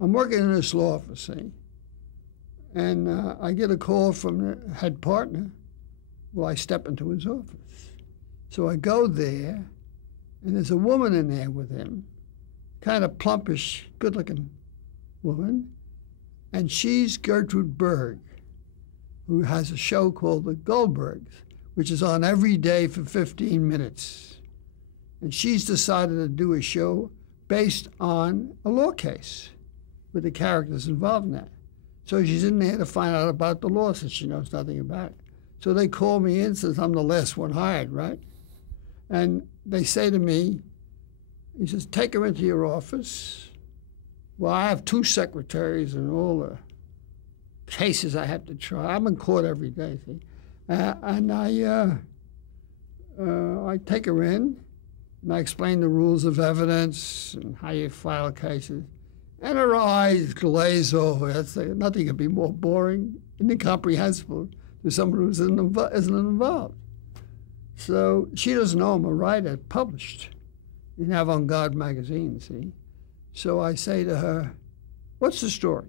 I'm working in this law office, see, and I get a call from the head partner. Well, I step into his office. So I go there, and there's a woman in there with him, kind of plumpish, good-looking woman, and she's Gertrude Berg, who has a show called The Goldbergs, which is on every day for 15 minutes. And she's decided to do a show based on a law case with the characters involved in that. So she's in there to find out about the law since she knows nothing about it. So they call me in since I'm the last one hired, right? And they say to me, he says, take her into your office. Well, I have 2 secretaries and all the cases I have to try. I'm in court every day, see? And I take her in, and I explain the rules of evidence and how you file cases. And her eyes glaze over. That's like, nothing could be more boring and incomprehensible to someone who isn't involved. So she doesn't know I'm a writer published in Avant-Garde magazine, see? So I say to her, what's the story?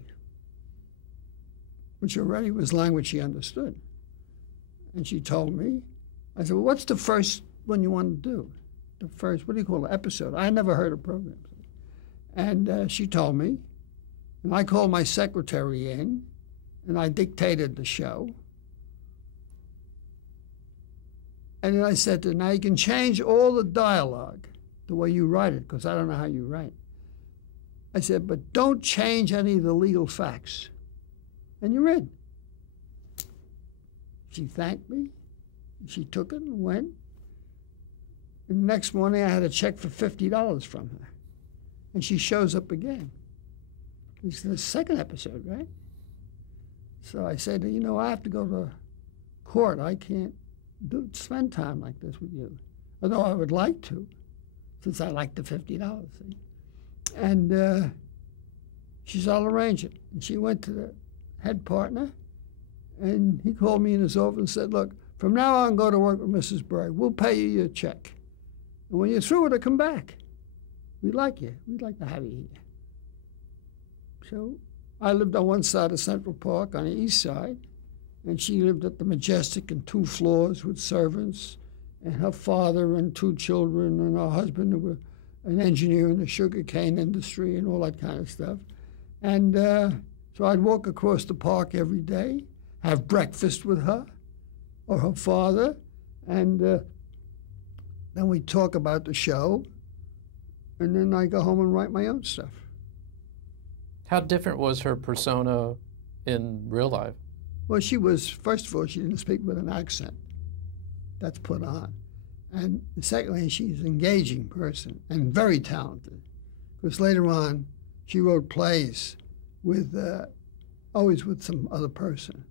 Which already was language she understood. And she told me. I said, well, what's the first one you want to do? The first, what do you call it, episode? I never heard of programs. And she told me, and I called my secretary in, and I dictated the show. And then I said to her, now you can change all the dialogue the way you write it, because I don't know how you write. I said, but don't change any of the legal facts. And you're in. She thanked me. She took it and went. And the next morning I had a check for $50 from her. And she shows up again. It's the second episode, right? So I said, you know, I have to go to court. I can't spend time like this with you. Although I would like to, since I like the $50. See? And she said, I'll arrange it. And she went to the head partner, and he called me in his office and said, look, from now on, go to work with Mrs. Berg. We'll pay you your check. And when you're through with it, come back. We like you. We'd like to have you here. So I lived on one side of Central Park on the east side, and she lived at the Majestic in 2 floors with servants, and her father and 2 children, and her husband, who were an engineer in the sugarcane industry and all that kind of stuff. And so I'd walk across the park every day, have breakfast with her or her father, and then we'd talk about the show, and then I go home and write my own stuff. How different was her persona in real life? Well, she was, first of all, she didn't speak with an accent. That's put on. And secondly, she's an engaging person and very talented. Because later on, she wrote plays with, always with some other person.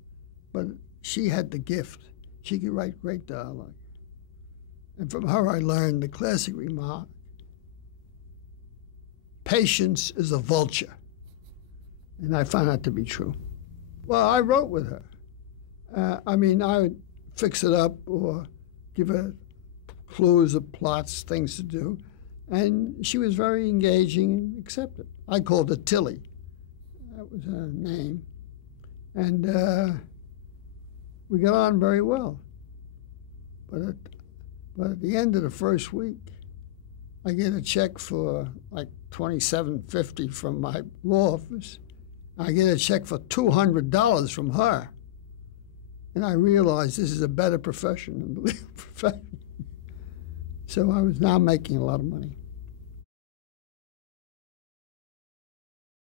But she had the gift. She could write great dialogue. And from her, I learned the classic remark, patience is a vulture. And I found that to be true. Well, I wrote with her. I mean, I would fix it up or give her clues of plots, things to do. And she was very engaging and accepted. I called her Tilly. That was her name. And we got on very well. But at the end of the first week, I get a check for like $27.50 from my law office. I get a check for $200 from her. And I realized this is a better profession than the legal profession. So I was now making a lot of money.